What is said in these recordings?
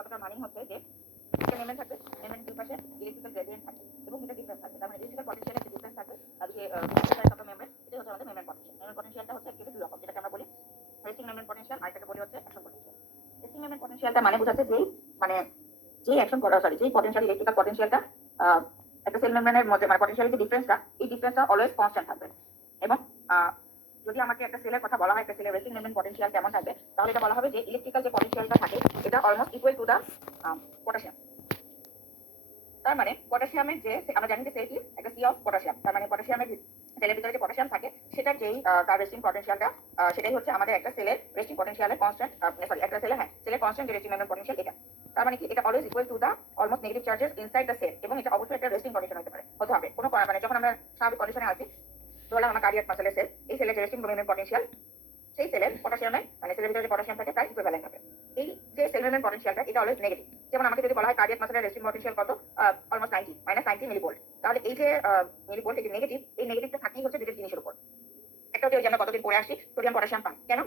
কথাটা মানে হচ্ছে যে একটা মেমব্রেন থাকবে, মেমব্রেন দুই পাশে ইলেকট্রিক্যাল গ্রেডিয়েন্ট থাকবে এবং এটা ডিফারেন্স থাকবে। তার মানে ইলেকট্রিক্যাল পটেনশিয়ালের যে ডিফারেন্স থাকবে আর যে সাইজ অফ মেমব্রেন, এটা হচ্ছে আমাদের মেমব্রেন পটেনশিয়াল। মেমব্রেন পটেনশিয়ালটা হচ্ছে একটু দুই রকম, যেটাকে আমরা বলি রেস্টিং মেমব্রেন পটেনশিয়াল, আর এটাকে বলি হচ্ছে অ্যাকশন পটেনশিয়াল। রেস্টিং মেমব্রেন পটেনশিয়ালটা মানে বোঝাচ্ছে মানে যেই অ্যাকশন যেই পটেনশিয়াল ইলেকট্রিক্যাল পটেনশিয়ালটা একটা সেল মেমব্রেনের মধ্যে মানে পটেনশিয়ালের যে ডিফারেন্সটা, এই ডিফারেন্সটা অলওয়েজ কনস্ট্যান্ট থাকবে। এবং যদি আমাকে একটা সেলের কথা বলা হয়, একটা সেলের রেস্টিং মেমব্রেন পটেনশিয়াল কেমন থাকবে, তাহলে এটা বলা হবে যে ইলেকট্রিক্যাল যে পটেনশিয়ালটা থাকে এটা almost equal to the potassium. তার মানে পটাশিয়ামের যে আমরা জানি যে সেটি একটা সি অফ পটাশিয়াম, তার মানে পটাশিয়ামের সেলের ভিতরে যে পটাশিয়াম থাকে সেটা যেই তার রেস্টিং পটেনশিয়ালটা, সেটাই হচ্ছে আমাদের একটা সেলের রেস্টিং পটেনশিয়ালের কনস্ট্যান্ট, সরি একটা সেলের সেলের কনস্ট্যান্ট যে রেস্টিং মেমব্রেন পটেনশিয়াল এটা। তার মানে কি এটা always equal to the almost negative charges inside the cell, এবং এটা অবশ্যই একটা রেস্টিং কন্ডিশন হতে হবে। কোনো মানে যখন আমরা স্বাভাবিক কন্ডিশনে আছি, ধরলাম আমার কার্ডিয়াক মাসেলের সেল, এই সেলের যে রেস্টিং মেমব্রেন পটেনশিয়াল সেই সেলের পটাশিয়ামের মানে সেলের ভিতরে যে পটাশিয়াম থাকে তার ইকুইভ্যালেন্ট হবে। এই যে সেল মেমব্রেন পটেনশিয়ালটা এটা অলওয়েজ নেগেটিভ। যেমন আমাকে যদি বলা হয় কার্ডিয়াক মাসেলের রেস্টিং পটেনশিয়াল কত, অলমোস্ট 90 -90 মিলিভোল্ট, তাহলে এই যে মিলিভোল্ট এই নেগেটিভ, এই নেগেটিভটা থাকেই হচ্ছে দুটো জিনিসের উপর। একটা হচ্ছে যে আমরা কতদিন পরে আসছি সোডিয়াম পটাশিয়াম পান কেন,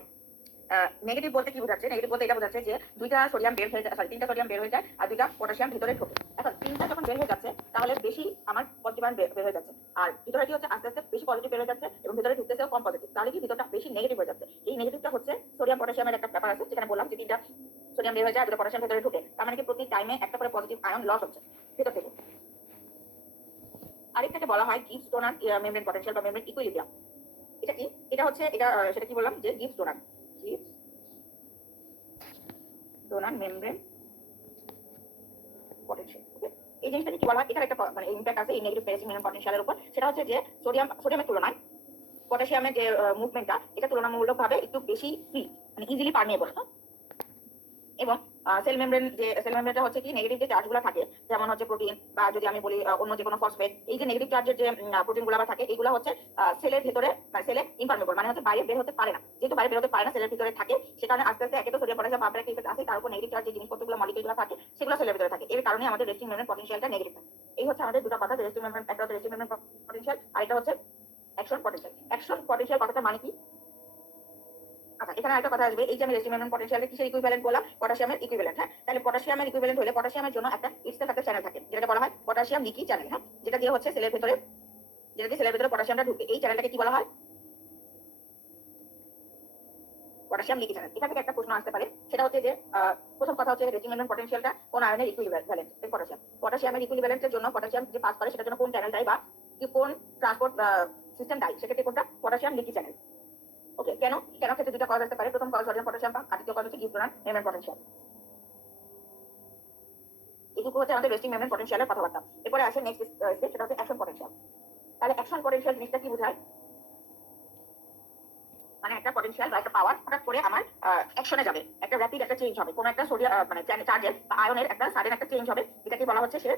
নেগেটিভ বলতে কি বোঝাচ্ছে, নেগেটিভ বলতে এটা বোঝাচ্ছে যে দুইটা সোডিয়াম বের হয়ে যায়, সরি তিনটা সোডিয়াম বের হয়ে যায় আর দুইটা পটাশিয়াম ভিতরে ঢোকে। এখন তিনটা যখন বের হয়ে যাচ্ছে তাহলে বেশি আমার পজিটিভ আয়ন বের হয়ে যাচ্ছে, আর ভিতরে কি হচ্ছে আস্তে আস্তে বেশি পজিটিভ বের হয়ে যাচ্ছে এবং ভিতরে ঢুকতেছেও কম পজিটিভ, তাহলে কি ভিতরটা বেশি নেগেটিভ হয়ে যাচ্ছে। এই নেগেটিভটা হচ্ছে সোডিয়াম পটাশিয়ামের একটা ব্যাপার আছে, যেখানে বললাম যে তিনটা সোডিয়াম বের হয়ে যায় আর দুটো পটাশিয়াম ভিতরে ঢুকে, তার মানে কি প্রতি টাইমে একটা করে পজিটিভ আয়ন লস হচ্ছে ভিতর থেকে। আরেকটাকে বলা হয় গিবস ডোনার মেমব্রেন পটেনশিয়াল বা মেমব্রেন ইকুইলিব্রিয়াম। এটা কি, এটা হচ্ছে এটা সেটা কি বললাম যে গিবস ডোনার মেমব্রেন পটেনশিয়াল। ওকে, এই জিনিসটাকে কি বলা হয়, এটার একটা মানে ইমপ্যাক্ট আছে এই নেগেটিভ রেস্টিং মেমব্রেন পটেনশিয়ালের উপর। সেটা হচ্ছে যে সোডিয়ামের তুলনায় পটাশিয়ামের যে মুভমেন্টটা এটা তুলনামূলকভাবে একটু বেশি ফ্রি, মানে ইজিলি পারমিয়েবল। এবং সেল মেমব্রেনটা হচ্ছে কি নেগেটিভ যে চার্জগুলো থাকে, যেমন হচ্ছে প্রোটিন বা যদি আমি বলি অন্য যে কোনো ফসফেট, এই যে নেগেটিভ চার্জের যে প্রোটিনগুলো আবার থাকে, এগুলো হচ্ছে সেলের ভেতরে মানে সেলে ইমপারমিয়েবল, মানে হচ্ছে বাইরে বের হতে পারে না। যেহেতু বাইরে বের হতে পারে না, সেলের ভিতরে থাকে, সে কারণে আস্তে আস্তে একে তো সোডিয়াম পটাশিয়াম বাম্পার একটা ইফেক্ট আছে, তার উপর নেগেটিভ চার্জ যে জিনিসপত্রগুলো মলিকিউলগুলো থাকে সেগুলো সেলের ভিতরে থাকে। এর কারণে আমাদের রেস্টিং মেমব্রেন পটেনশিয়ালটা নেগেটিভ থাকে। এই হচ্ছে আমাদের দুটো কথা, রেস্টিং মেমব্রেন, একটা হচ্ছে রেস্টিং মেমব্রেন পটেনশিয়াল আর এটা হচ্ছে অ্যাকশন পটেনশিয়াল। অ্যাকশন পটেনশিয়াল কথাটা মানে কি, আচ্ছা এখানে একটা কথা আসবে, এই যে আমি রেস্টিং মেমব্রেন পটেনশিয়ালের কিসের ইকুইভ্যালেন্ট বললাম, পটাশিয়ামের ইকুইভ্যালেন্ট। হ্যাঁ, তাহলে পটাশিয়ামের ইকুইভ্যালেন্ট হলে পটাশিয়ামের জন্য একটা ইটসেলফ একটা চ্যানেল থাকে, যেটাকে বলা হয় পটাশিয়াম লিকি চ্যানেল। হ্যাঁ, যেটা দিয়ে হচ্ছে সেলের ভিতরে, যেটা দিয়ে সেলের ভিতরে পটাশিয়ামটা ঢুকে, এই চ্যানেলটাকে কি বলা হয়, পটাশিয়াম লিকি চ্যানেল। এখান থেকে একটা প্রশ্ন আসতে পারে, সেটা হচ্ছে যে প্রথম কথা হচ্ছে রেস্টিং মেমব্রেন পটেনশিয়ালটা কোন আয়নের ইকুইভ্যালেন্ট, পটাশিয়ামের ইকুইভ্যালেন্টের জন্য পটাশিয়াম যে পাস করে সেটার জন্য কোন চ্যানেল দায়ী বা কোন ট্রান্সপোর্ট সিস্টেম দায়ী, সেক্ষেত্রে কোনটা, পটাশিয়াম লিকি চ্যানেল। ওকে, কেন কেন ক্ষেত্রে দুটো কজ আসতে পারে, প্রথম কজ সোডিয়াম পটাশিয়াম পাম্প, আর দ্বিতীয় কজ হচ্ছে গিবস ডোনার মেমব্রেন পটেনশিয়াল। এটুকু হচ্ছে আমাদের রেস্টিং মেমব্রেন পটেনশিয়ালের কথাবার্তা। এরপরে আসে নেক্সট স্টেপ, সেটা হচ্ছে অ্যাকশন পটেনশিয়াল। তাহলে অ্যাকশন পটেনশিয়াল জিনিসটা কি বোঝায়, মানে একটা পটেনশিয়াল বা একটা পাওয়ার হঠাৎ করে আমার অ্যাকশনে যাবে, একটা র্যাপিড একটা চেঞ্জ হবে, কোনো একটা সোডিয়াম মানে চার্জের বা আয়নের একটা সাডেন একটা চেঞ্জ হবে, এটাকে বলা হচ্ছে সে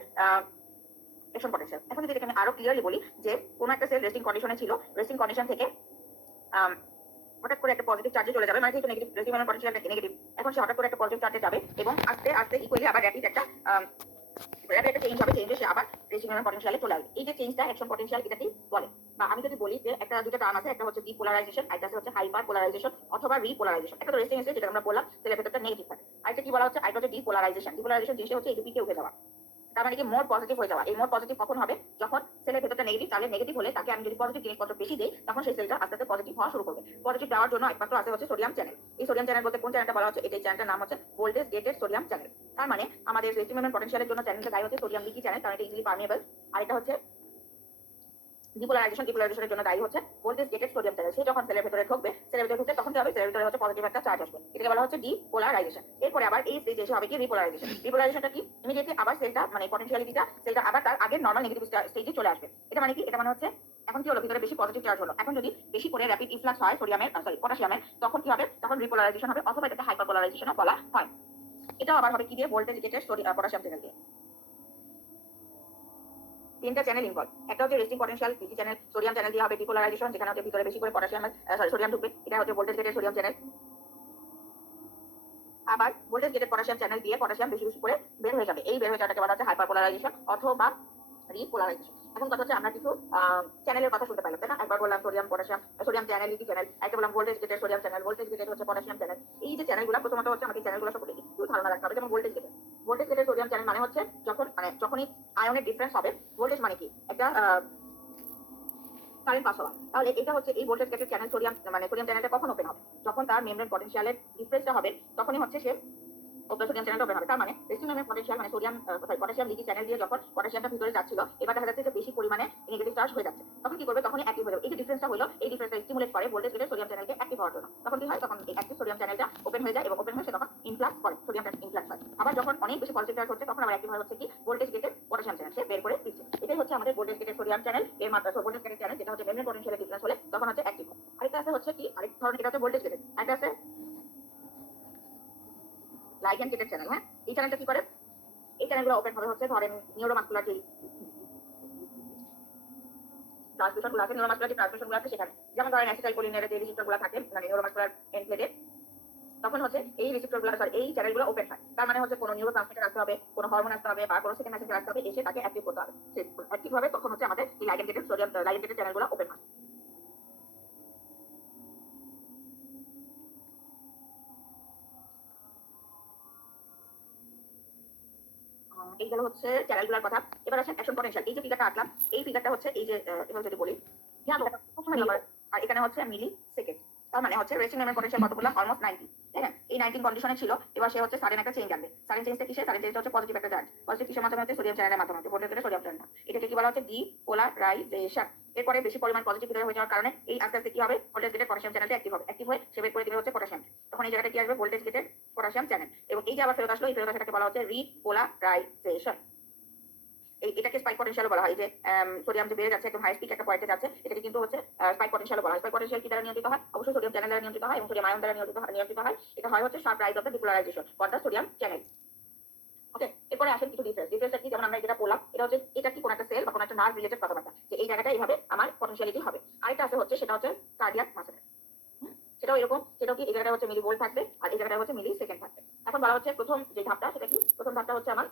অ্যাকশন পটেনশিয়াল। এখন যদি এখানে আরো ক্লিয়ারলি বলি যে কোনো একটা সেল রেস্টিং কন্ডিশনে ছিল, রেস্টিং কন্ডিশন থেকে হঠাৎ করে একটা পজিটিভ চার্জে চলে যাবে, মানে যেহেতু negative resting membrane potential negative, এখন সে হঠাৎ করে একটা পজিটিভ চার্জে যাবে এবং আস্তে আস্তে ইকুয়ালি আবার র্যাপিড একটা চেঞ্জ হবে, চেঞ্জে সে আবার রেস্টিং মেমব্রেন পটেনশিয়ালে চলে আসবে। এই যে চেঞ্জটা অ্যাকশন পটেনশিয়াল এটাকেই বলে। বা আমি যদি বলি যে একটা দুটো টার্ম আছে, একটা হচ্ছে ডিপোলারাইজেশন, একটা হচ্ছে হাইপার পোলারাইজেশন অথবা রিপোলারাইজেশন। একটা তো রেস্টিং এসে যেটা আমরা বললাম সেলের ভেতরটা নেগেটিভ থাকে, আর এটা কি বলা হচ্ছে, আরেকটা হচ্ছে ডিপোলারাইজেশন। ডিপোলারাইজেশন জিনিসটা হচ্ছে এদিকে উঠে যাওয়া, তার মানে কি মোর পজিটিভ হয়ে যাওয়া। এই মোর পজিটিভ কখন হবে, যখন সেলের ভেতরটা নেগেটিভ, তাহলে নেগেটিভ হলে তাকে আমি যদি পজিটিভ জিনিসপত্র বেশি দিই, তখন সেই সেলটা আস্তে আস্তে পজিটিভ হওয়া শুরু করবে। পজিটিভ দেওয়ার জন্য একমাত্র আছে হচ্ছে সোডিয়াম চ্যানেল। এই সোডিয়াম চ্যানেল বলতে কোন চ্যানেলটা বলা হচ্ছে, এই চ্যানেলটার নাম হচ্ছে ভোল্টেজ গেটেড সোডিয়াম চ্যানেল। তার মানে আমাদের রেস্টিং মেমব্রেন পটেনশিয়ালের জন্য চ্যানেলটা দায়ী হচ্ছে সোডিয়াম লিকি চ্যানেল, কারণ এটা ইজিলি পারমিয়েবল। আর এটা হচ্ছে ডিপোলারাইজেশনের জন্য দায়ী হচ্ছে ভোল্টেজ গেটেড সোডিয়াম চ্যানেল। সে যখন সেলের ভেতরে ঢুকবে, সেলের ভেতরে ঢুকতে তখন কি হবে, সেলের ভেতরে হচ্ছে পজিটিভ একটা চার্জ আসবে, এটাকে বলা হচ্ছে ডিপোলারাইজেশন। এরপরে আবার এই স্টেজে এসে হবে কি রিপোলারাইজেশন। রিপোলারাইজেশনটা কি, ইমিডিয়েটলি আবার সেলটা মানে পটেনশিয়ালিটিটা সেলটা আবার তার আগের নরমাল নেগেটিভ স্টেজে চলে আসবে। এটা মানে কি, এটা মানে হচ্ছে এখন কি হলো, ভিতরে বেশি পজিটিভ চার্জ হলো। এখন যদি বেশি করে র্যাপিড ইনফ্লাক্স হয় পটাশিয়ামের, তখন কি হবে, তখন রিপোলারাইজেশন হবে, অথবা এটাকে হাইপারপোলারাইজেশনও বলা হয়। এটাও আবার হবে কি দিয়ে, ভোল্টেজ গেটেড পটাশিয়াম চ্যানেল দিয়ে। তিনটা চ্যানেল ইনভলভ, একটা হচ্ছে resting potential leaky channel, sodium channel দিয়ে হবে ডিপোলারাইজেশন, যেখানে হচ্ছে ভিতরে বেশি করে সোডিয়াম ঢুকবে, এটা হচ্ছে ভোল্টেজ গেটেড সোডিয়াম চ্যানেল। আবার ভোল্টেজ গেটেড পটাশিয়াম চ্যানেল দিয়ে পটাশিয়াম বেশি বেশি করে বের হয়ে যাবে, এই বের হয়ে যাওয়াটাকে বলা হচ্ছে হাইপারপোলারাইজেশন অথবা রিপোলারাইজেশন। এখন কথা হচ্ছে আমরা কিছু চ্যানেলের কথা শুনতে পাইলাম, তাই না? একবার বললাম সোডিয়াম পটাশিয়াম, সোডিয়াম চ্যানেল, লিথি চ্যানেল, একটা বললাম ভোল্টেজ গেটের সোডিয়াম চ্যানেল, ভোল্টেজ গেটের হচ্ছে পটাশিয়াম চ্যানেল। এই যে চ্যানেলগুলো, প্রথমত হচ্ছে আমাকে চ্যানেলগুলো সম্পর্কে একটু ধারণা রাখতে হবে। যেমন ভোল্টেজ গেটের সোডিয়াম চ্যানেল মানে হচ্ছে যখনই আয়নের ডিফারেন্স হবে, ভোল্টেজ মানে কি একটা কারেন্ট পাস হওয়া, তাহলে এটা হচ্ছে এই ভোল্টেজ গেটের চ্যানেল সোডিয়াম চ্যানেলটা কখন ওপেন হবে? যখন তার মেমব্রেন পটেনশিয়ালের ডিফারেন্সটা হবে, তখনই হচ্ছে সে সোডিয়াম চ্যানেলটা ওপেন হবে। তার মানে রেসিস্টিভ মেমব্রেন পটেনশিয়াল মানে পটাশিয়াম লিথি চ্যানেল দিয়ে যখন পটাশিয়ামটা ভিতরে যাচ্ছিল, এবার দেখা যাচ্ছে যে বেশি পরিমাণে নেগেটিভ চার্জ হয়ে যাচ্ছে, তখন কি করবে? তখনই অ্যাক্টিভ হয়ে যাবে। এই যে ডিফারেন্সটা হলো, এই ডিফারেন্সটা স্টিমুলেট করে ভোল্টেজ গেটের সোডিয়াম চ্যানেলকে অ্যাক্টিভ হওয়ার জন্য। তখন কি হয়? তখন এই অ্যাক্টিভ সোডিয়াম চ্যানেলটা ওপেন হয়ে যায় এবং ওপেন হয়ে সে তখন ইনফ্লাক্স করে, সোডিয়ামটা ইনফ্লাক্স হয়। আবার যখন অনেক বেশি পজিটিভ চার্জ হচ্ছে, তখন আবার অ্যাক্টিভ হয়ে হচ্ছে কি ভোল্টেজ গেটের পটাশিয়াম চ্যানেল, সে বের করে দিচ্ছে। এটাই হচ্ছে আমাদের ভোল্টেজ গেটের সোডিয়াম চ্যানেল এর মাত্রা। ভোল্টেজ গেটের চ্যানেল যেটা হচ্ছে মেমব্রেন পটেনশিয়ালের ডিফারেন্স হলে তখন হচ্ছে অ্যাক্টিভ হয়। আরেকটা আছে হচ্ছে কি, আরেক ধরনের, এটা হচ্ছে ভোল্টেজ গেটের। একটা আছে লাইগ্যান্ড গেটের চ্যানেল। হ্যাঁ, এই চ্যানেলটা কি করে? এই চ্যানেলগুলো ওপেন হবে হচ্ছে ধরেন নিউরোমাসকুলার যে ট্রান্সমিশন গুলো আছে, নিউরোমাসকুলার যে ট্রান্সমিশন গুলো আছে সেখানে, যেমন ধরেন অ্যাসিটাইলকোলিনের যে রিসেপ্টর গুলো থাকে মানে নিউরোমাসকুলার এন্ড, তখন হচ্ছে এই রিসেপ্টর গুলো এই চ্যানেল গুলো ওপেন হয়। তার মানে হচ্ছে কোনো নিউরো ট্রান্সমিটার আসতে হবে, কোনো হরমোন আসতে হবে, বা কোনো সেকেন্ড মেসেঞ্জার আসতে হবে, এসে তাকে অ্যাক্টিভ করতে হবে। সে অ্যাক্টিভ হবে, তখন হচ্ছে আমাদের এই লাইগ্যান্ড গেটেড চ্যানেল গুলো ওপেন হয়। এই গেল হচ্ছে চ্যানেল গুলোর কথা। এবার আসেন অ্যাকশন পটেনশিয়াল। এই যে ফিগারটা আঁকলাম, এই ফিগারটা হচ্ছে এই যে এভাবে যদি বলি, আর এখানে হচ্ছে মিলি সেকেন্ড। তার মানে হচ্ছে রেসিং মেমব্রেন পটেনশিয়াল কত বললাম? অলমোস্ট 90, তাই না? এই 19 কন্ডিশনে ছিল। এবার সে হচ্ছে সাডেন একটা চেঞ্জ আনবে। সাডেন চেঞ্জটা কিসে? সাডেন চেঞ্জটা হচ্ছে পজিটিভ একটা চার্জ। পজিটিভ কিসের মাধ্যমে? হচ্ছে সোডিয়াম চ্যানেলের মাধ্যমে, ভোল্টেজ গেটের সোডিয়াম চ্যানেল। এটাকে কি বলা হচ্ছে? ডিপোলারাইজেশন। এরপরে বেশি পরিমাণ পজিটিভ ভিতরে হয়ে যাওয়ার কারণে এই আস্তে আস্তে কি হবে? ভোল্টেজ গেটের পটাশিয়াম চ্যানেলটা অ্যাক্টিভ হবে। অ্যাক্টিভ হয়ে সে বের করে দিবে হচ্ছে পটাশিয়াম। তখন এই জায়গাটা কি আসবে? ভোল্টেজ গেটের পটাশিয়াম চ্যানেল। এবং এই যে আবার ফেরত আসলো, এই ফেরত আসাটাকে বলা হচ্ছে রিপোলারাইজেশন। এটাকে স্পাইক পটেনশিয়াল বলা হয়। যে সোডিয়াম যে বেড়ে যাচ্ছে, একদম হাই স্পিড একটা পয়েন্টে যাচ্ছে, এটাকে কিন্তু হচ্ছে স্পাইক পটেনশিয়াল বলা হয়। স্পাইক পটেনশিয়াল কি দ্বারা নিয়ন্ত্রিত হয়? অবশ্যই সোডিয়াম চ্যানেল দ্বারা নিয়ন্ত্রিত হয় এবং সোডিয়াম আয়ন দ্বারা নিয়ন্ত্রিত হয়। এটা হয় হচ্ছে sharp rise of the depolarisation for the sodium channel. Okay, এরপরে আসেন কিছু ডিফারেন্সটা কি। যেমন আমরা যেটা বললাম, এটা কি কোন একটা সেল বা কোন একটা নার্ভ রিলেটেড কথাবার্তা, যে এই জায়গাটা এইভাবে আমার পটেনশিয়ালিটি হবে। আরেকটা আছে হচ্ছে, সেটা হচ্ছে কার্ডিয়াক মাসেল। সেটাও এরকম, সেটাও কি এই জায়গাটা হচ্ছে মিলি ভোল্ট থাকবে, আর এই জায়গাটা হচ্ছে মিলি সেকেন্ড থাকবে। এখন বলা হচ্ছে প্রথম যে ধাপটা, সেটা কি? প্রথম ধাপটা হচ্ছে আমার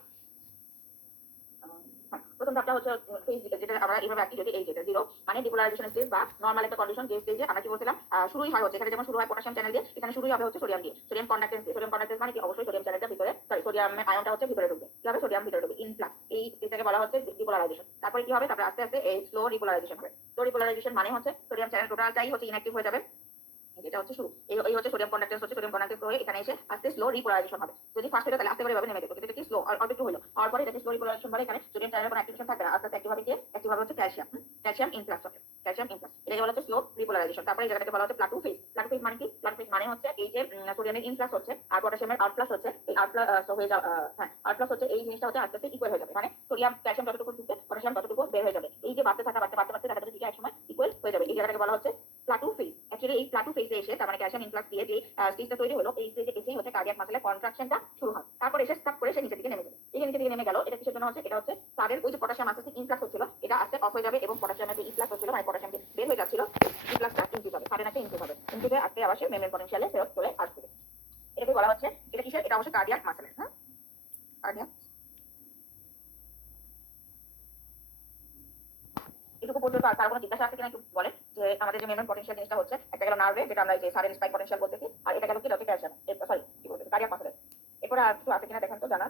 প্রথম ধাপটা হচ্ছে ফেজ, যেটা আমরা এইভাবে আঁকি। যদি এই যেটা 0 মানে ডিপোলারাইজেশন স্টেজ বা নরমাল একটা কন্ডিশন, যে স্টেজে আমরা কি বলছিলাম শুরুই হয় হচ্ছে, এখানে যেমন শুরু হয় পটাশিয়াম চ্যানেল দিয়ে, এখানে শুরুই হবে হচ্ছে সোডিয়াম দিয়ে, সোডিয়াম কন্ডাক্টেন্স দিয়ে। সোডিয়াম কন্ডাক্টেন্স মানে কি? অবশ্যই সোডিয়াম চ্যানেলটা ভিতরে, সোডিয়াম আয়নটা হচ্ছে ভিতরে ঢুকবে। কি হবে? সোডিয়াম ভিতরে ঢুকবে, ইনফ্লাক্স। এই স্টেজটাকে বলা হচ্ছে ডিপোলারাইজেশন। তারপরে কি হবে? তারপরে আস্তে আস্তে এই স্লো রিপোলারাইজেশন হবে। স্লো রিপোলারাইজেশন মানে হচ্ছে সোডিয়াম চ্যানেল টোটালটাই হচ্ছে ইনঅ্যাক্টিভ হয়ে যাবে। এটা হচ্ছে শুরু। এই হচ্ছে সোডিয়াম কন্ডাক্টেন্স, হচ্ছে সোডিয়াম কন্ডাক্টেন্স হয়ে এখানে এসে আস্তে স্লো রিপোলারাইজেশন হবে। যদি ফার্স্ট হয়ে তাহলে আস্তে করে ভাবে নেমে যেত, এটা কি স্লো অল্প একটু হলো। আর পরে এটাকে স্লো রিপোলারাইজেশন বলে। এখানে সোডিয়াম চ্যানেলের কোনো অ্যাক্টিভেশন থাকবে না, আস্তে আস্তে অ্যাক্টিভ হবে। কি অ্যাক্টিভ হবে? হচ্ছে ক্যালসিয়াম। ক্যালসিয়াম ইনফ্লাক্স হবে, ক্যালসিয়াম ইনফ্লাক্স। এটাকে বলা হচ্ছে স্লো রিপোলারাইজেশন। তারপরে এই জায়গাটাকে বলা হচ্ছে প্লাটু ফেজ। প্লাটু ফেজ মানে কি? প্লাটু ফেজ মানে হচ্ছে এই যে সোডিয়ামের ইনফ্লাক্স হচ্ছে আর পটাশিয়ামের আউটফ্লাক্স হচ্ছে, এই আউটফ্লাক্স হয়ে যাওয়া, হ্যাঁ আউটফ্লাক্স হচ্ছে, এই জিনিসটা হচ্ছে আস্তে আস্তে ইকুয়াল হয়ে যাবে। মানে সোডিয়াম ক্যালসিয়াম যতটুকু ঢুকছে, পটাশিয়াম ততটুকু বের হয়ে যাবে। এই যে বাড়তে থাকা দেখা যাবে ঠিক এক সময় ইকুয়াল হয়ে যাবে। এই জায়গাটাকে বলা হচ্ছে প্লাটু ফেজ। অ্যাকচুয়ালি এই প্লাটু ফেজে এসে, তার মানে ক্যালসিয়াম ইনফ্লাক্স দিয়ে যে স্টেজটা তৈরি হলো, এই স্টেজে এসেই হচ্ছে কার্ডিয়াক মাসেলের কন্ট্রাকশনটা শুরু হয়। তারপর এসে স্টপ করে সে নিচে দিকে নেমে যাবে। এই যে নিচে দিকে নেমে গেল, এটা কিসের জন্য হচ্ছে? এটা হচ্ছে তাদের ওই যে পটাশিয়াম আস্তে আস্তে ইনফ্লাক্স হচ্ছিল, এটা আস্তে অফ হয়ে যাবে এবং পটাশিয়ামের যে ইনফ্লাক্স হচ্ছিল, মানে পটাশিয়াম বের হয়ে যাচ্ছিল, ইনফ্লাক্সটা ইনক্রিজ হবে, সাডেন একটা ইনক্রিজ হবে। ইনক্রিজে আস্তে আবার সে মেমব্রেন পটেনশিয়ালে ফেরত চলে আসবে। এটাকে বলা হচ্ছে, এটা কিসের? এটা অবশ্যই কার্ডিয়াক মাসেলের। হ্যাঁ, কার্ডিয়াক। এটুকু পর্যন্ত আর কারো কোনো জিজ্ঞাসা আছে কিনা একটু বলেন। যে আমাদের যে মেমব্রেন পটেনশিয়াল জিনিসটা হচ্ছে, একটা গেল নার্ভে, যেটা আমরা এই যে সাডেন স্পাইক পটেনশিয়াল বলতেছি, আর এটা গেল কি? এটা ক্যালসিয়াম, সরি কি বলতেছি, কার্ডিয়াক মাসেলের। এরপরে আর কিছু আছে কিনা দেখেন তো জানা।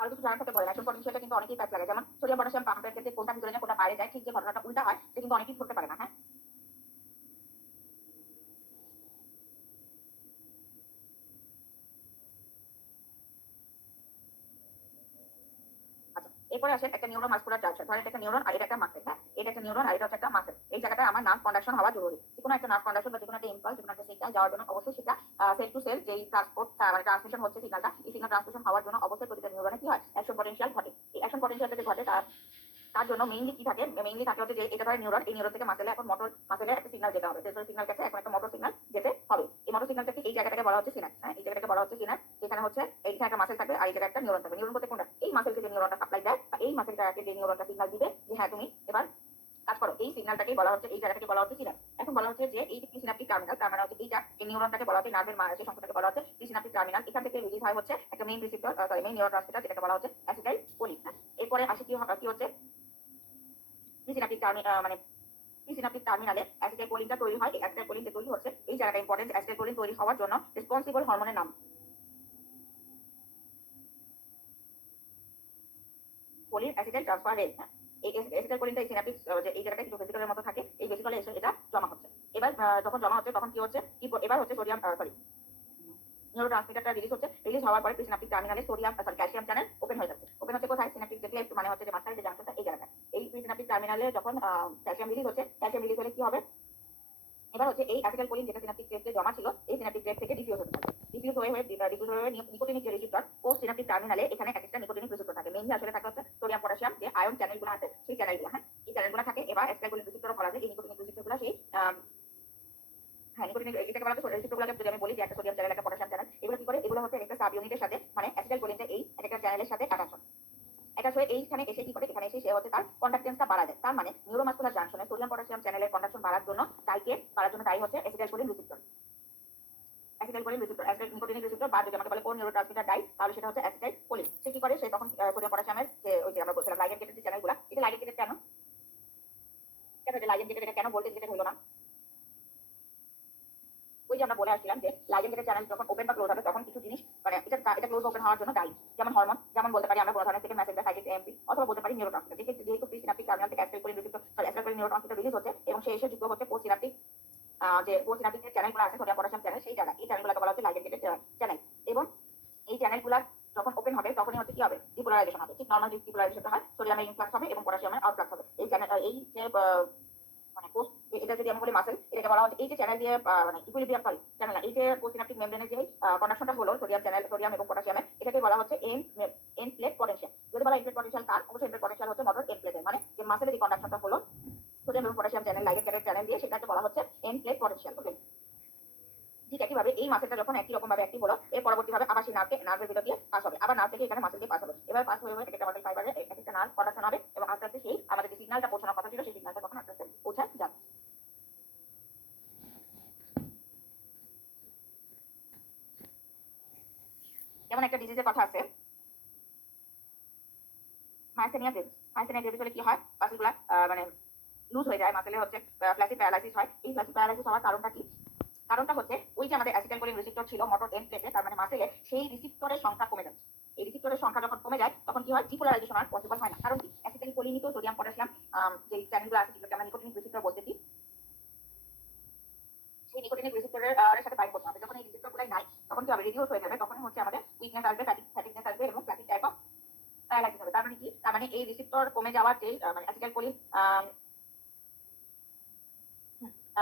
আর কিছু জানার থাকলে বলেন। অ্যাকশন পটেনশিয়ালটা কিন্তু অনেকেই প্যাচ লাগে, যেমন সোডিয়াম পটাশিয়াম পাম্পের ক্ষেত্রে কোনটা ভিতরে যায় কোনটা বাইরে যায়, ঠিক যে ঘটনাটা উল্টা হয়, সে কিন্তু অনেকেই ধরতে পারে না। হ্যাঁ, আচ্ছা এরপরে আসেন একটা নিউরো মাসকুলার জাংশন। ধরেন একটা নিউরন আর এটা একটা মাসেল। হ্যাঁ, এটা একটা নিউরন আর এটা হচ্ছে একটা মাসেল। এই জায়গাটা আমার নার্ভ কন্ডাকশন হওয়া জরুরি। যেকোনো একটা নার্ভ কন্ডাকশন বা যেকোনো একটা ইম্পালস, যেকোনো একটা সিগন্যাল যাওয়ার জন্য অবশ্যই সেটা সেল টু সেল যেই ট্রান্সপোর্ট মানে ট্রান্সমিশন হচ্ছে সিগন্যালটা, এই সিগন্যাল ট্রান্সমিশন হওয়ার জন্য অবশ্যই প্রতিটা নিউরনে কি হয়? অ্যাকশন পটেনশিয়াল ঘটে। এই অ্যাকশন পটেনশিয়ালটা যে ঘটে, তার জন্য মেইনলি কি থাকে, মেইনলি থাকে হচ্ছে যে এটা ধরে নিউরন, এই নিউরন থেকে মাসেলে এখন মোটর মাসেলে একটা সিগন্যাল যেতে হবে, সেন্সর সিগন্যাল কাছে এখন একটা মোটর সিগন্যাল যেতে হবে। এই মোটর সিগন্যালটাকে এই জায়গাটাকে বলা হচ্ছে সিনাপস। হ্যাঁ, এই জায়গাটাকে বলা হচ্ছে সিনাপস, যেখানে হচ্ছে এইখানে একটা মাসেল থাকবে আর এই জায়গায় একটা নিউরন থাকবে। নিউরন বলতে কোনটা, এই মাসেলকে যে নিউরনটা সাপ্লাই দেয়, এই মাসেলটাকে যে নিউরনটা সিগন্যাল দিবে যে হ্যাঁ তুমি এবার কাজ করো, এই সিগন্যালটাকে বলা হচ্ছে, এই জায়গাটাকে বলা হচ্ছে সিনাপস। এখন বলা হচ্ছে যে এই যে প্রিসিনাপটিক টার্মিনাল, তার মানে হচ্ছে এইটা, এই নিউরনটাকে বলা হচ্ছে নার্ভের যে সংখ্যাটাকে বলা হচ্ছে প্রিসিনাপটিক টার্মিনাল। এখান থেকে রিলিজ হয় হচ্ছে একটা main receptor, sorry main neurotransmitter, যেটাকে বলা হচ্ছে অ্যাসিটাইল কোলিন। এরপরে আসে কি হচ্ছে প্রিসিনাপটিক মানে প্রিসিনাপটিক টার্মিনালে অ্যাসিটাইল কোলিনটা তৈরি হয়। এই অ্যাসিটাইল কোলিন যে তৈরি হচ্ছে, এই জায়গাটা ইম্পর্টেন্ট। অ্যাসিটাইল কোলিন তৈরি হওয়ার জন্য রেসপন্সিবল হরমোনের নাম কোলিন অ্যাসিটাইল ট্রান্সফারেজ। এই অ্যাসিটাইল কোলিনটা এই সিনাপটিক যে এই জায়গাটা একটু ভেসিকলের মতো থাকে, এই ভেসিকলে এসে এটা জমা হচ্ছে। এবার যখন জমা হচ্ছে তখন কি হচ্ছে, এবার হচ্ছে সোডিয়াম সরি নিউরোট্রান্সমিটারটা রিলিজ হচ্ছে। রিলিজ হওয়ার পরে প্রিসিনাপটিক টার্মিনালে সোডিয়াম ক্যালসিয়াম চ্যানেল ওপেন হয়ে যাচ্ছে। ওপেন হচ্ছে কোথায়, সিনাপটিক যে ক্লেফট মানে হচ্ছে যে মাঝখানে যে জাংশনটা, এই জায়গাটা। এই প্রিসিনাপটিক টার্মিনালে যখন ক্যালসিয়াম রিলিজ হচ্ছে, ক্যালসিয়াম রিলিজ হলে কি হবে, এবার হচ্ছে এই অ্যাসিটাইল কোলিন যেটা সিনাপটিক ক্লেফটে জমা ছিল, এই সিনাপটিক ক্লেফট থেকে ডিফিউজ হতে থাকে। ডিফিউজ হয়ে নিকোটিনিক যে রিসেপ্টর, পোস্ট সিনাপটিক টার্মিনালে এখানে একটা নিকোটিনিক রিসেপ্টর থাকে। মেইনলি আসলে থাকে হচ্ছে সোডিয়াম পটাশিয়াম যে আয়ন চ্যানেলগুলো আছে, সেই চ্যানেলগুলো। হ্যাঁ, এই চ্যানেলগুলো থাকে। এবার অ্যাসিটাইল কোলিন রিসেপ্টরও বলা যায়। এই নিকোটিনিক রিসেপ্টরগুলো সেই হ্যাঁ নিকোটিনিক এটাকে বলা হয় রিসেপ্টরগুলোকে যদি আমি বলি যে একটা সোডিয়াম চ্যানেল একটা পটাশিয়াম চ্যানেল, এগুলো কি করে, এগুলো হচ্ছে একটা সাব ইউনিটের সাথে মানে অ্যাসিটাইল কোলিনটা এই একটা চ্যানেলের সাথে অ্যাটাচ হয়ে এইখানে এসে কি করে, এখানে এসে সে হচ্ছে তার কন্ডাক্টেন্সটা বাড়া যায়। তার মানে নিউরোমাসকুলার জাংশনে সোডিয়াম পটাশিয়াম চ্যানেলের কন্ডাকশন বাড়ার জন্য দায়ী হচ্ছে acetylcholine receptor. Acetylcholine receptor, acetyl nicotinic receptor, বা যদি আমাকে বলে কোন নিউরোট্রান্সমিটার দায়ী, তাহলে সেটা হচ্ছে অ্যাসিটাইল কোলিন। সে কি করে, সে তখন সোডিয়াম পটাশিয়ামের যে ওই যে আমরা বলছিলাম লাইগেন্ড গেটেড যে চ্যানেলগুলো, এটা লাইগেন্ড গেটেড কেন, এটা লাইগেন্ড গেটেড, এটা কেন ভোল্টেজ গেটেড হলো না, ওই যে আমরা বলে আসছিলাম যে লাইগেন্ড গেটেড চ্যানেল যখন ওপেন বা ক্লোজ হবে তখন কিছু জিনিস মানে এটা ক্লোজ ওপেন হওয়ার জন্য দায়ী। যেমন হরমোন, যেমন বলতে পারি আমরা কোনো ধরনের থেকে মেসেজ বা সাইক্লিক এএমপি, অথবা বলতে পারি নিউরোট্রান্সমিটার। যেহেতু প্রিসিনাপটিক টার্মিনাল থেকে acetylcholine receptor acetylcholine neurotransmitter release হচ্ছে এবং সে এসে যুক্ত হচ্ছে পোস্ট সিনাপটিক যে পোস্ট সিনাপটিক যে চ্যানেলগুলো আছে সোডিয়াম পটাশিয়াম চ্যানেল, সেই জায়গা, এই চ্যানেলগুলোকে বলা হচ্ছে লাইগেন্ড গেটেড চ্যানেল। এবং এই চ্যানেলগুলো যখন ওপেন হবে তখনই হচ্ছে কি হবে, ডিপোলারাইজেশন হবে। ঠিক নরমাল ডিপোলারাইজেশন হয়, সোডিয়ামের ইনফ্লাক্স হবে এবং পটাশিয়ামের আউটফ্লাক্স হবে। এই চ্যানেল এই যে মানে পোস্ট, এটা যদি আমি বলি মাসেল, এটাকে বলা হচ্ছে এই যে চ্যানেল দিয়ে মানে ইকুইলিব্রিয়াম সরি চ্যানেল না, এই যে পোস্ট মেমব্রেনের যে কন্ডাকশনটা হলো সোডিয়াম এবং পটাশিয়ামের, এটাকে বলা হচ্ছে এন্ড প্লেট পটেনশিয়াল। যদি বলা এন্ড প্লেট পটেনশিয়াল কার, অবশ্যই এন্ড প্লেট পটেনশিয়াল হচ্ছে মোটর এন্ড প্লেটের, মানে যে মাসেলের যে কন্ডাকশনটা হলো সোডিয়াম এবং পটাশিয়াম চ্যানেল লাইগেন্ড গেটেড চ্যানেল দিয়ে, সেটাকে বলা হচ্ছে এন্ড প্লেট পটেনশিয়াল। ওকে, ঠিক একইভাবে এই মাসেলটা যখন একই রকম ভাবে অ্যাক্টিভ হলো, এর পরবর্তীভাবে আবার সেই নার্ভের ভিতর দিয়ে পাস হবে, আবার নার্ভ থেকে এখানে মাসেল দিয়ে পাস হবে। এবার পাস হয়ে একটা মাসেল ফাইবারে একটা নার্ভ কন্ডাকশন হবে এবং আস্তে আস্তে সেই আমাদের যে সিগন্যালটা পৌঁছানোর কথা ছিল, সেই সিগন্যালটা তখন আস্তে আস্তে পৌঁছে যাবে। যেমন একটা ডিজিজের কথা আছে মাইসেনিয়া গ্রেভিস। মাইসেনিয়া গ্রেভিস হলে কি হয়, মাসেলগুলা মানে লুজ হয়ে যায়, মাসেলে হচ্ছে ফ্ল্যাসিড প্যারালাইসিস হয়। এই ফ্ল্যাসিড প্যারালাইসিস হওয়ার কারণটা কি, কারণটা হচ্ছে ওই যে আমাদের অ্যাসিটাইল কোলিন রিসেপ্টর ছিল মোটর এন্ড প্লেটে, তার মানে মাসেলে সেই রিসেপ্টরের সংখ্যা কমে যাচ্ছে। এই রিসেপ্টরের সংখ্যা যখন কমে যায় তখন কি হয়, ডিপোলারাইজেশন আর পসিবল হয় না। কারণ কি, অ্যাসিটাইল কোলিনই তো সোডিয়াম পটাশিয়াম যে চ্যানেলগুলো আছে যেগুলোকে আমরা নিকোটিনিক রিসেপ্টর বলতেছি, সেই নিকোটিনিক রিসেপ্টরের সাথে বাইন্ড করতে হবে। যখন এই রিসেপ্টরগুলাই নাই তখন কি হবে, রিডিউস হয়ে যাবে। তখন হচ্ছে আমাদের উইকনেস আসবে, ফ্যাটিকনেস আসবে এবং ফ্ল্যাসিড টাইপ অফ প্যারালাইসিস হবে। তার মানে কি, তার মানে এই রিসেপ্টর কমে যাওয়ার যে মানে অ্যাসিটাইল কোলিন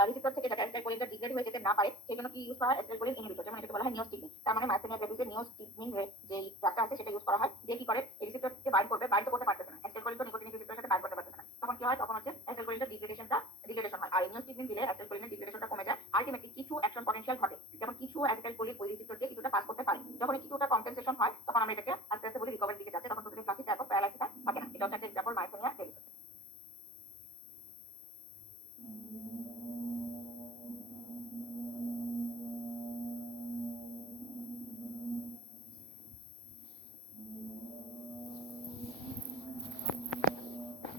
রিসেপ্টর থেকে যাতে অ্যাসিটাইল কোলিনটা ডিগ্রেড হয়ে যেতে না পারে, সেই জন্য কি ইউজ করা হয়, অ্যাসিটাইল কোলিন ইনহিবিটর, যেমন এটাকে বলা হয় নিওস্টিগমিন। তার মানে মাইসেনিয়া গ্রেভিসে নিওস্টিগমিন যে ড্রাগটা আছে সেটা ইউজ করা হয়। যে কি করে, এই রিসেপ্টরকে বাইন্ড করবে, বাইন্ড করতে পারতেছে না, অ্যাসিটাইল কোলিন তো নিকোটিনিক রিসেপ্টরের সাথে বাইন্ড করতে পারতেছে না। তখন কি হয়, তখন হচ্ছে অ্যাসিটাইল কোলিনটা ডিগ্রেডেশন হয়। আর নিওস্টিগমিন দিলে অ্যাসিটাইল কোলিনের ডিগ্রেডেশনটা কমে যায়। আলটিমেটলি কিছু অ্যাকশন পটেনশিয়াল ঘটে, যেমন কিছু অ্যাসিটাইল কোলিন ওই রিসেপ্টর দিয়ে কিছুটা পাস করতে পারে। যখন কিছুটা কম্পেনসেশন হয় তখন আমরা এটাকে আস্তে আস্তে বলি রিকভারির দিকে যাচ্ছে, তখন প্রতিদিন ক্লাসিক টাইপ অফ প্যারালাইসিস থাকে না। এটা হচ্ছে একটা এক্সাম্পল মাইসেনিয়া গ্রেভিস।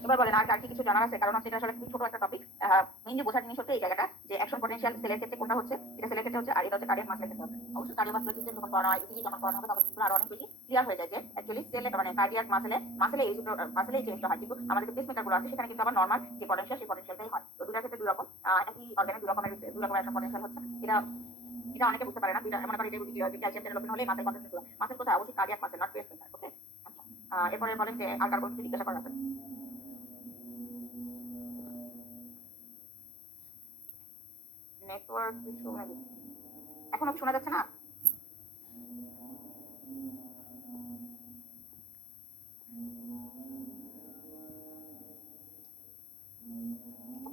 এবার বলেন আর কি কিছু জানার আছে, কারণ হচ্ছে এটা আসলে খুব ছোট একটা টপিক। মেইনলি বোঝার জিনিস হচ্ছে এই জায়গাটা যে অ্যাকশন পটেনশিয়াল সেলের ক্ষেত্রে কোনটা হচ্ছে, এটা সেলের ক্ষেত্রে হচ্ছে, আর এটা হচ্ছে কার্ডিয়াক মাসলের ক্ষেত্রে হচ্ছে। অবশ্যই কার্ডিওভাস্কুলার সিস্টেম যখন করানো হয়, ইসিজি যখন করানো হবে, তখন কিন্তু আরো অনেক বেশি ক্লিয়ার হয়ে যায় যে অ্যাকচুয়ালি সেলে মানে কার্ডিয়াক মাসলে এই মাসলে এই চেঞ্জটা হয়। কিন্তু আমাদের যে পেসমেকার গুলো আছে সেখানে কিন্তু আবার নর্মাল যে পটেনশিয়াল, সেই পটেনশিয়ালটাই হয়। তো দুটার ক্ষেত্রে দুই রকম, একই অর্গানে দুই রকমের অ্যাকশন পটেনশিয়াল হচ্ছে। এটা এটা অনেকে বুঝতে পারে না। দুইটা মনে করেন যে ক্যালসিয়াম চ্যানেল ওপেন হলে মাসেল কন্ট্রাকশন শুরু হয়। মাসেল কোথায়, অবশ্যই কার্ডিয়াক মাসেল, নট পেসমেকার। ওকে, আচ্ছা এরপরে বলেন যে আর কার কোনো কিছু জিজ্ঞাসা করার আছে। নেটওয়ার্ক ইস্যু মেবি, এখনো কি শোনা যাচ্ছে না?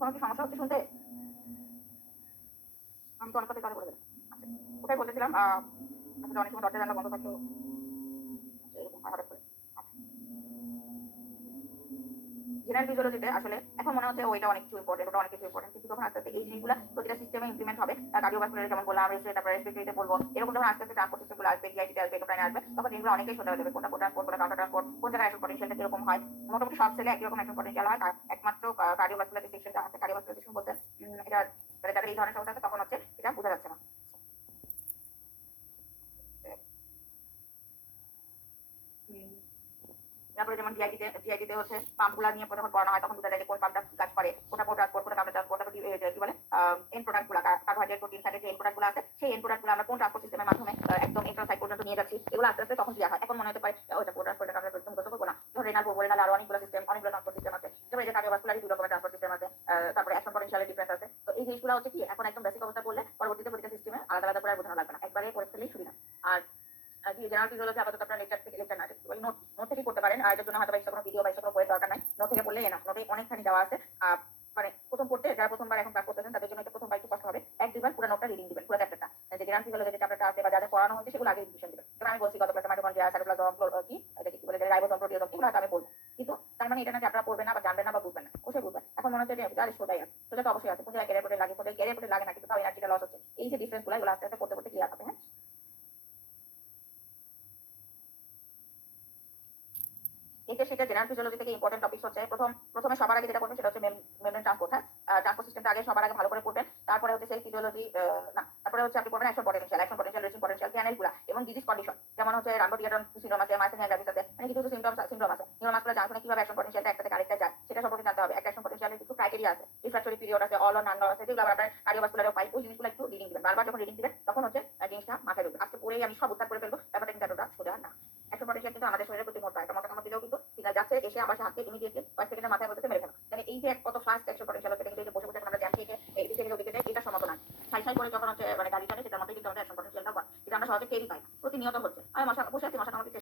কোনো কি সমস্যা হচ্ছে শুনতে? আমি তো অনেক কথাই কথা বলে দিলাম। আচ্ছা, কোথায় বলতেছিলাম? আসলে অনেক সময় দরজা জানলা বন্ধ থাকলেও এরকম হয় হঠাৎ করে। আচ্ছা, জেনারেল ফিজিওলজিতে আসলে এখন মনে হচ্ছে ওইটা অনেক কিছু ইম্পর্টেন্ট, ওটা অনেক কিছু ইম্পর্টেন্ট, কিন্তু যখন আস্তে আস্তে এই জিনিসগুলো প্রতিটা সিস্টেমে ইমপ্লিমেন্ট হবে, কার্ডিওভাস্কুলার যেমন বললাম, তারপরে রেসপিরেটরিতে বলবো, এরকম যখন আস্তে আস্তে ট্রান্সপোর্ট সিস্টেমগুলো আসবে, ডিআইটিতে আসবে, এন্ডোক্রাইনে আসবে, তখন এগুলো অনেকেই সোজা হয়ে যাবে। কোনটা ট্রান্সপোর্ট, কোনটা কাউন্টার ট্রান্সপোর্ট, কোন জায়গায় অ্যাকশন পটেনশিয়ালটা কিরকম হয়। মোটামুটি সব সেলে একই রকম অ্যাকশন পটেনশিয়াল হয়। একমাত্র কার্ডিওভাস্কুলার যে সেকশনটা আছে, কার্ডিওভাস্কুলার সেকশন বলতে এটা মানে যাদের এই ধরনের সমস্যা আছে তখন হচ্ছে এটা বোঝা যাচ্ছে না। তারপরে যেমন জিআইটিতে হচ্ছে পাম্পগুলো নিয়ে যখন পড়ানো হয় তখন বোঝা যায় যে কোন পাম্পটা কাজ করে, কোনটা ট্রান্সপোর্ট, কোনটা কাউন্টার ট্রান্সপোর্ট, তারপর কি বলে এন্ড প্রোডাক্টগুলো, কার্বোহাইড্রেট, প্রোটিন, ফ্যাটের যে এন্ড প্রোডাক্টগুলো আছে সেই এন্ড প্রোডাক্টগুলো আমরা কোন ট্রান্সপোর্ট সিস্টেমের মাধ্যমে একদম এন্ট্রাল সাইট পর্যন্ত নিয়ে যাচ্ছি, এগুলো আস্তে আস্তে তখন ক্লিয়ার হয়। এখন মনে হতে পারে ওটা ট্রান্সপোর্ট, এটা কাউন্টার ট্রান্সপোর্ট করবো না। ধর রেনাল বলবো, রেনাল আরো অনেকগুলো সিস্টেম, অনেকগুলো ট্রান্সপোর্ট সিস্টেম আছে। যেমন এই যে কার্ডিওভাস্কুলারই দুই রকমের ট্রান্সপোর্ট সিস্টেম আছে। তারপরে অ্যাকশন পটেনশিয়ালের ডিফারেন্স আছে। তো এই জিনিসগুলো হচ্ছে কি এখন একদম বেসিক অবস্থা বললে পরবর্তীতে প্রতিটা সিস্টেমে আলাদা আলাদা করে আর বোঝানো লাগবে না, একবারে পড়ে ফেললেই সুবিধা। আর জেনারেল ফিজিওলজি আপাতত আপনার লেকচার না বলি নোট নোট থেকে করতে পারেন। আর এটার জন্য হয়তো কোনো ভিডিও বা কোনো বইয়ের দরকার নাই, নোট থেকে পড়লে না, নোটে অনেকখানি দেওয়া আছে। মানে প্রথম পড়তে যারা প্রথমবার এখন ক্লাস করতেছেন তাদের জন্য এটা প্রথমবার একটু কষ্ট হবে, এক দুইবার পুরো নোটটা রিডিং দিবেন, পুরো চ্যাপ্টারটা, যে জেনারেল ফিজিওলজি যে চ্যাপ্টারটা আছে বা যাদের পড়ানো হয়েছে সেগুলো আগে রিভিশন দিবেন। যেমন আমি বলছি গত ক্লাসে মাইটোকন্ড্রিয়া, সাইটোপ্লাজম, কি এটা কি বলে, রাইবোসোম, প্রোটিওজোম, এগুলো হয়তো আমি বলবো, কিন্তু তার মানে এটা না যে আপনারা পড়বেন না বা জানবেন না বা বুঝবেন না, অবশ্যই বুঝবেন। এখন মনে হচ্ছে যে আরে সোজাই আছে, সোজা তো অবশ্যই আছে, কোন জায়গায় ক্যারিয়ার পোর্টে লাগে, কোন জায়গায় ক্যারিয়ার পোর্টে লাগে না, কিন্তু তাও এনার্জিটা লস হচ্ছে। এই যে ডিফারেন্সগুলো এগুলো আস্তে আস্তে পড়তে পড়তে ক্লিয়ার হবে। হ্যাঁ, এটা সেটা জেনারেল ফিজিওলজি থেকে ইম্পর্টেন্ট টপিকস হচ্ছে প্রথমে সবার আগে যেটা করবেন সেটা হচ্ছে মেমব্রেন ট্রান্সপোর্ট। হ্যাঁ, ট্রান্সপোর্ট সিস্টেমটা আগে সবার আগে ভালো করে পড়বেন, তারপরে হচ্ছে সেই ফিজিওলজি, না তারপরে হচ্ছে আপনি পড়বেন অ্যাকশন পটেনশিয়াল, রেচিং পটেনশিয়াল, চ্যানেলগুলো এবং ডিজিজ কন্ডিশন, যেমন হচ্ছে রামবোডিয়াটন সিনড্রোম আছে, মাইসেনিয়া গ্রাভিস আছে, মানে কিছু সিনড্রোম আছে, নিউরোমাসকুলার জাংশনে কিভাবে অ্যাকশন পটেনশিয়ালটা একটা থেকে আরেকটা যায় সেটা সম্পর্কে জানতে হবে। একটা অ্যাকশন পটেনশিয়ালের কিছু ক্রাইটেরিয়া আছে, রিফ্র্যাকটরি পিরিয়ড আছে, অল অর নান আছে, যেগুলো আমরা কার্ডিওভাস্কুলারেও পাই। ওই জিনিসগুলো একটু রিডিং দিবেন, বারবার যখন রিডিং দিবেন তখন হচ্ছে জিনিসটা মাথায় ঢুকবে। আজকে পড়েই আমি সব উত্তর করে ফেলবো, ব্যাপারটা কিন্তু এতটা সোজা না। অ্যাকশন পটেনশিয়াল কিন্তু আমাদের শরীরের প্রতি মোটা, একটা মোটা কামড় দিলেও কিন্তু সিগন্যাল যাচ্ছে, এসে আবার হাতে ইমিডিয়েটলি কয়েক সেকেন্ডের মাথায় বলতেছে মেরে ফেলো। তাহলে এই যে কত ফাস্ট অ্যাকশন পটেনশিয়াল হচ্ছে, কিন্তু এই যে বসে বসে আমরা জ্যাম থেকে এদিকে থেকে ওদিকে যাই, এটা সম্ভব না। সাই সাই করে যখন হচ্ছে মানে গাড়ি চালে সেটার মধ্যে কিন্তু আমাদের অ্যাকশন পটেনশিয়ালটা হয়, যেটা আমরা সহজে টেরই পাই না, প্রতিনিয়ত হচ্ছে। আমি মশা বসে আছি, মশা কামড় দিচ্ছে,